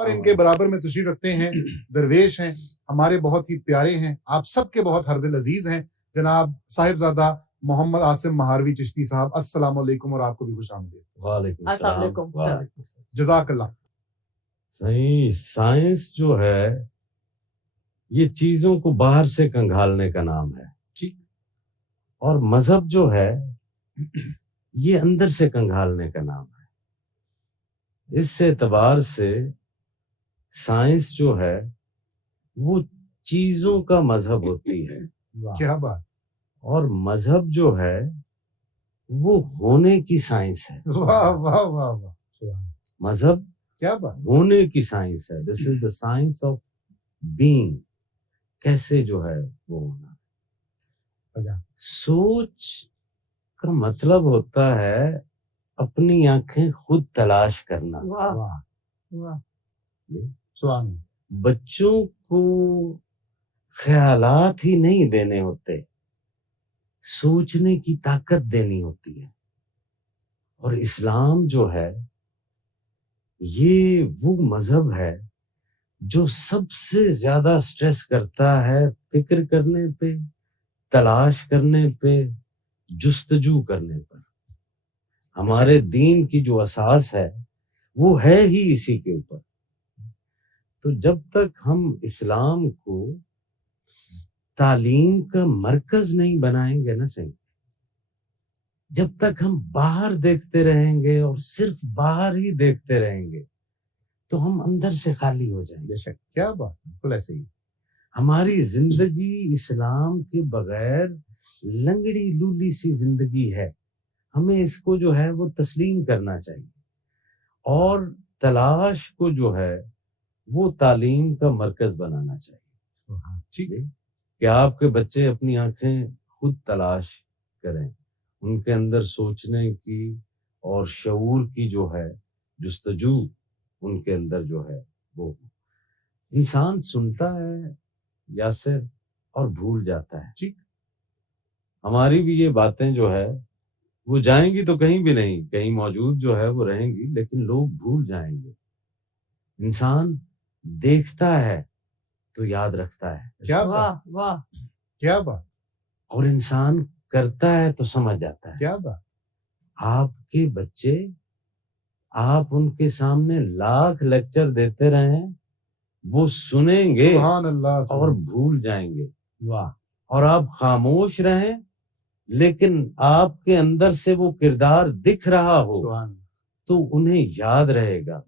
اور ان کے برابر میں تشریف رکھتے ہیں درویش ہیں ہمارے بہت ہی پیارے ہیں, آپ سب کے بہت ہردل عزیز ہیں, جناب صاحبزادہ محمد عاصم مہاروی چشتی صاحب. السلام علیکم اور آپ کو بھی خوش آمدید. وعلیکم السلام. جزاک اللہ. صحیح. سائنس جو ہے یہ چیزوں کو باہر سے کنگھالنے کا نام ہے جی, اور مذہب جو ہے یہ اندر سے کنگھالنے کا نام ہے. اس اعتبار سے سائنس جو ہے وہ چیزوں کا مذہب ہوتی ہے. کیا بات. اور مذہب جو ہے وہ ہونے کی سائنس ہے. واہ واہ واہ واہ. مذہب کیا بات. ہونے کی سائنس ہے. دس از دا سائنس آف بینگ. کیسے جو ہے وہ ہونا. سوچ کا مطلب ہوتا ہے اپنی آنکھیں خود تلاش کرنا. بچوں کو خیالات ہی نہیں دینے ہوتے, سوچنے کی طاقت دینی ہوتی ہے. اور اسلام جو ہے یہ وہ مذہب ہے جو سب سے زیادہ سٹریس کرتا ہے فکر کرنے پہ, تلاش کرنے پہ, جستجو کرنے پر. ہمارے دین کی جو اساس ہے وہ ہے ہی اسی کے اوپر. تو جب تک ہم اسلام کو تعلیم کا مرکز نہیں بنائیں گے نا صحیح, جب تک ہم باہر دیکھتے رہیں گے اور صرف باہر ہی دیکھتے رہیں گے تو ہم اندر سے خالی ہو جائیں گے. بے شک. کیا بات. بالکل ایسے ہی. ہماری زندگی اسلام کے بغیر لنگڑی لولی سی زندگی ہے. ہمیں اس کو جو ہے وہ تسلیم کرنا چاہیے, اور تلاش کو جو ہے وہ تعلیم کا مرکز بنانا چاہیے. ٹھیک ہے کہ آپ کے بچے اپنی آنکھیں خود تلاش کریں, ان کے اندر سوچنے کی اور شعور کی جو ہے جستجو ان کے اندر جو ہے وہ. انسان سنتا ہے یاسر اور بھول جاتا ہے. ٹھیک. ہماری بھی یہ باتیں جو ہے وہ جائیں گی تو کہیں بھی نہیں, کہیں موجود جو ہے وہ رہیں گی, لیکن لوگ بھول جائیں گے. انسان دیکھتا ہے تو یاد رکھتا ہے. کیا بات. واہ. کیا بات. اور انسان کرتا ہے تو سمجھ جاتا ہے. کیا بات. آپ کے بچے, آپ ان کے سامنے لاکھ لیکچر دیتے رہیں, وہ سنیں گے سبحان اللہ اور بھول جائیں گے. واہ. اور آپ خاموش رہیں لیکن آپ کے اندر سے وہ کردار دکھ رہا ہو تو انہیں یاد رہے گا.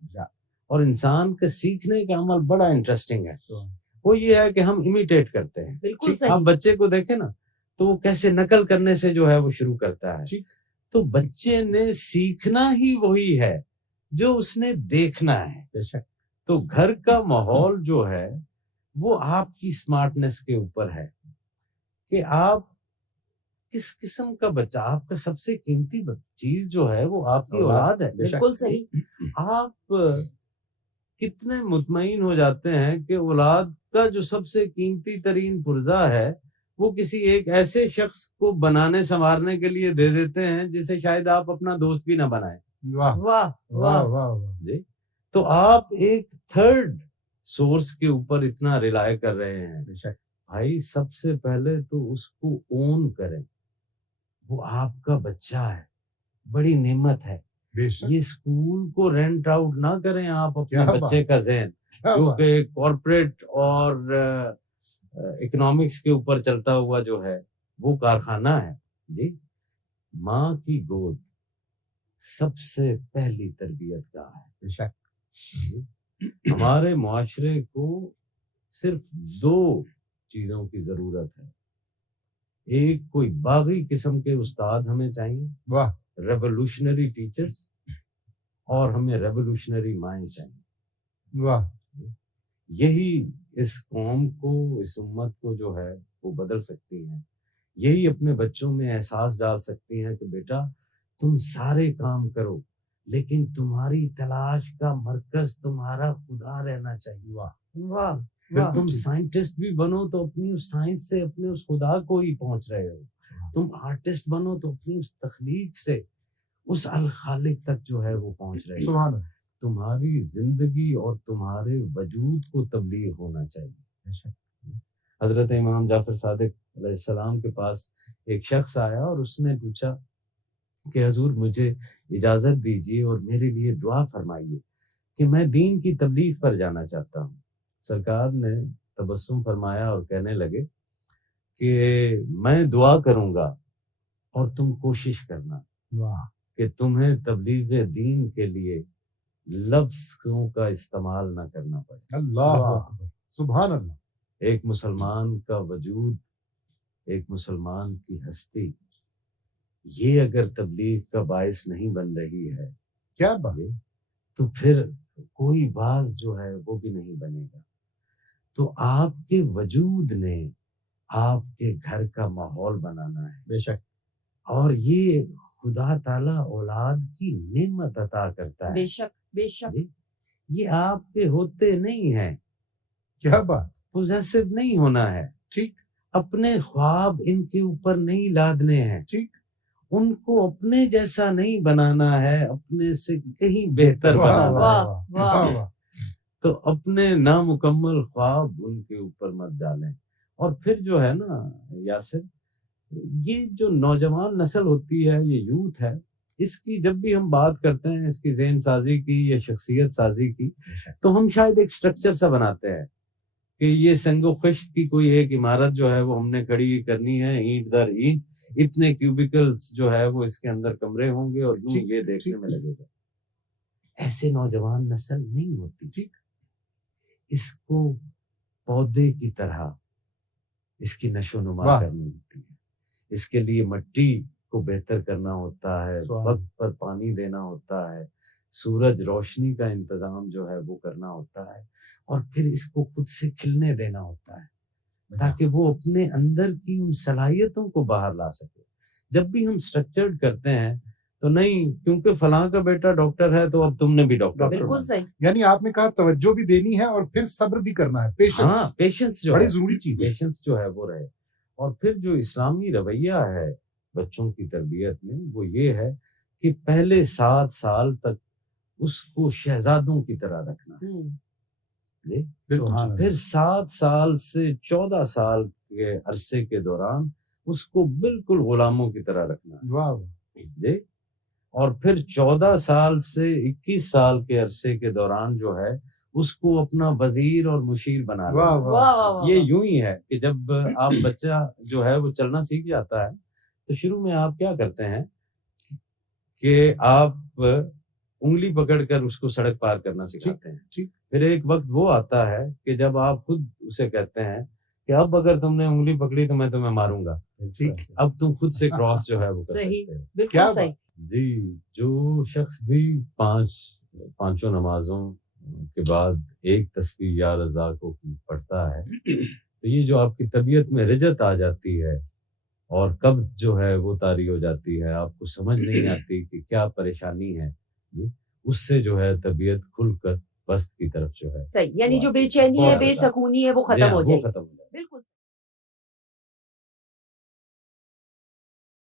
اور انسان کے سیکھنے کا عمل بڑا انٹرسٹنگ ہے. وہ یہ ہے کہ ہم امیٹیٹ کرتے ہیں. بالکل آپ بچے کو دیکھیں نا تو وہ کیسے نقل کرنے سے جو ہے وہ شروع کرتا ہے. تو بچے نے سیکھنا ہی وہی ہے جو اس نے دیکھنا ہے. تو گھر کا ماحول جو ہے وہ آپ کی اسمارٹنس کے اوپر ہے کہ آپ کس قسم کا بچہ, آپ کا سب سے قیمتی چیز جو ہے وہ آپ کی اولاد ہے. بالکل صحیح. آپ کتنے مطمئن ہو جاتے ہیں کہ اولاد کا جو سب سے قیمتی ترین پرزہ ہے وہ کسی ایک ایسے شخص کو بنانے سنوارنے کے لیے دے دیتے ہیں جسے شاید آپ اپنا دوست بھی نہ بنائیں. واہ واہ واہ واہ. واہ. جی, تو آپ ایک تھرڈ سورس کے اوپر اتنا ریلائے کر رہے ہیں. بھائی سب سے پہلے تو اس کو اون کریں, وہ آپ کا بچہ ہے, بڑی نعمت ہے. یہ اسکول کو رینٹ آؤٹ نہ کریں آپ اپنے بچے کا ذہن, جو کہ کارپوریٹ اور اکنامکس کے اوپر چلتا ہوا جو ہے وہ کارخانہ ہے. جی, ماں کی گود سب سے پہلی تربیت کا ہے. ہمارے معاشرے کو صرف دو چیزوں کی ضرورت ہے. ایک کوئی باغی قسم کے استاد ہمیں چاہیے, ریولوشنری ٹیچرز, اور ہمیں ریولوشنری مائنڈ چاہیے. واہ. یہی اس قوم کو, اس امت کو جو ہے وہ بدل سکتی ہیں. یہی اپنے بچوں میں احساس ڈال سکتی ہیں کہ بیٹا تم سارے کام کرو لیکن تمہاری تلاش کا مرکز تمہارا خدا رہنا چاہیے. واہ واہ. پھر تم سائنٹسٹ بھی بنو تو اپنی اس سائنس سے اپنے اس خدا کو ہی پہنچ رہے ہو. تم آرٹسٹ بنو تو اپنی اس تخلیق سے اس الخالق تک جو ہے وہ پہنچ رہے ہو. تمہاری زندگی اور تمہارے وجود کو تبلیغ ہونا چاہیے. حضرت امام جعفر صادق علیہ السلام کے پاس ایک شخص آیا اور اس نے پوچھا کہ حضور مجھے اجازت دیجیے اور میرے لیے دعا فرمائیے کہ میں دین کی تبلیغ پر جانا چاہتا ہوں. سرکار نے تبسم فرمایا اور کہنے لگے کہ میں دعا کروں گا اور تم کوشش کرنا کہ تمہیں تبلیغ دین کے لیے لفظوں کا استعمال نہ کرنا پڑے. اللہ اکبر، سبحان اللہ. ایک مسلمان کا وجود، ایک مسلمان کی ہستی، یہ اگر تبلیغ کا باعث نہیں بن رہی ہے کیا بات، تو پھر کوئی باز جو ہے وہ بھی نہیں بنے گا. تو آپ کے وجود نے آپ کے گھر کا ماحول بنانا ہے. بے شک. اور یہ خدا تعالیٰ اولاد کی نعمت عطا کرتا ہے. بے شک بے شک. یہ آپ کے ہوتے نہیں ہیں. کیا بات، پوزیسو نہیں ہونا ہے. ٹھیک. اپنے خواب ان کے اوپر نہیں لادنے ہیں. ٹھیک. ان کو اپنے جیسا نہیں بنانا ہے، اپنے سے کہیں بہتر واہ بنانا ہے. واہ واہ واہ واہ. تو اپنے نامکمل خواب ان کے اوپر مت ڈالیں. اور پھر جو ہے نا یاسر، یہ جو نوجوان نسل ہوتی ہے، یہ یوتھ ہے، اس کی جب بھی ہم بات کرتے ہیں اس کی ذہن سازی کی یا شخصیت سازی کی، تو ہم شاید ایک سٹرکچر سا بناتے ہیں کہ یہ سنگ و خشت کی کوئی ایک عمارت جو ہے وہ ہم نے کھڑی کرنی ہے، اینٹ در اینٹ، اتنے کیوبیکلز جو ہے وہ اس کے اندر کمرے ہوں گے اور یوں یہ دیکھنے میں لگے گا. ایسے نوجوان نسل نہیں ہوتی. ٹھیک. اس کو پودے کی طرح اس کی نشو و نما کرنی ہوتی ہے. اس کے لیے مٹی کو بہتر کرنا ہوتا ہے، وقت پر پانی دینا ہوتا ہے، سورج روشنی کا انتظام جو ہے وہ کرنا ہوتا ہے، اور پھر اس کو خود سے کھلنے دینا ہوتا ہے تاکہ وہ اپنے اندر کی ان صلاحیتوں کو باہر لا سکے. جب بھی ہم سٹرکچرڈ کرتے ہیں تو نہیں کیونکہ فلاں کا بیٹا ڈاکٹر ہے تو اب تم نے بھی ڈاکٹر. بالکل صحیح. یعنی آپ نے کہا توجہ بھی دینی ہے اور پھر صبر بھی کرنا ہے. پیشنس پیشنس جو بڑی ہے، ضروری چیز ہے. پیشنس جو ہے وہ رہے. اور پھر جو اسلامی رویہ ہے بچوں کی تربیت میں وہ یہ ہے کہ پہلے 7 سال تک اس کو شہزادوں کی طرح رکھنا ہے. پھر 7 سال سے 14 سال کے عرصے کے دوران اس کو بالکل غلاموں کی طرح رکھنا ہے. واہ. جی. اور پھر 14 سال سے 21 سال کے عرصے کے دوران جو ہے اس کو اپنا وزیر اور مشیر بنا واہ لینا. واہ. یہ یوں ہی ہے کہ جب آپ بچہ جو ہے وہ چلنا سیکھ جاتا ہے تو شروع میں آپ کیا کرتے ہیں کہ آپ انگلی پکڑ کر اس کو سڑک پار کرنا سکھاتے ہیں. پھر ایک وقت وہ آتا ہے کہ جب آپ خود اسے کہتے ہیں کہ اب اگر تم نے انگلی پکڑی تو میں تمہیں ماروں گا. اب تم خود سے کراس جو ہے وہ کر سکتے ہو. بالکل صحیح. جی. جو شخص بھی پانچوں نمازوں کے بعد ایک تسبیح یا رضا کو پڑھتا ہے تو یہ جو آپ کی طبیعت میں رجت آ جاتی ہے اور قبض جو ہے وہ طاری ہو جاتی ہے، آپ کو سمجھ نہیں آتی کہ کیا پریشانی ہے، اس سے جو ہے طبیعت کھل کر پست کی طرف جو ہے صحیح. یعنی جو بے چینی ہے، بے سکونی ہے، وہ ختم ہو جائے گی.